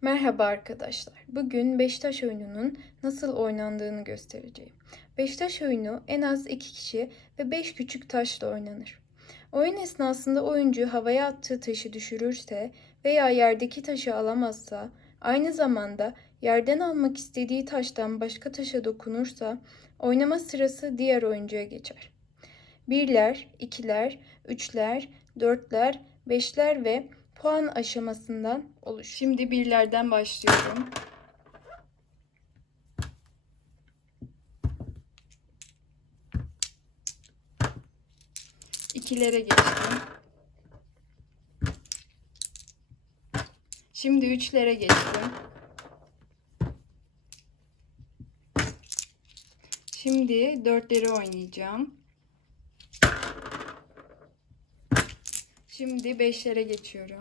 Merhaba arkadaşlar. Bugün Beşiktaş oyununun nasıl oynandığını göstereceğim. Beşiktaş oyunu en az 2 kişi ve 5 küçük taşla oynanır. Oyun esnasında oyuncu havaya attığı taşı düşürürse veya yerdeki taşı alamazsa, aynı zamanda yerden almak istediği taştan başka taşa dokunursa oynama sırası diğer oyuncuya geçer. Birler, ikiler, üçler, dörtler, beşler ve puan aşamasından oluşur. Şimdi birlerden başlıyorum. İkilere geçtim. Şimdi üçlere geçtim. Şimdi dörtleri oynayacağım. Şimdi beşlere geçiyorum.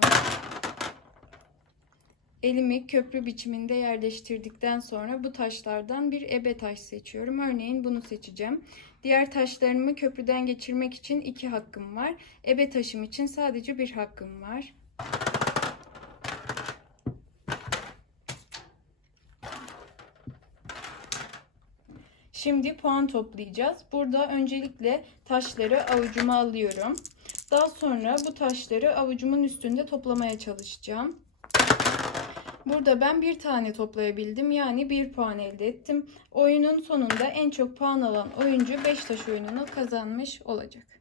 Elimi köprü biçiminde yerleştirdikten sonra bu taşlardan bir ebe taş seçiyorum. Örneğin bunu seçeceğim. Diğer taşlarımı köprüden geçirmek için iki hakkım var. Ebe taşım için sadece bir hakkım var. Şimdi puan toplayacağız. Burada öncelikle taşları avucuma alıyorum. Daha sonra bu taşları avucumun üstünde toplamaya çalışacağım. Burada ben bir tane toplayabildim. Yani bir puan elde ettim. Oyunun sonunda en çok puan alan oyuncu 5 taş oyununu kazanmış olacak.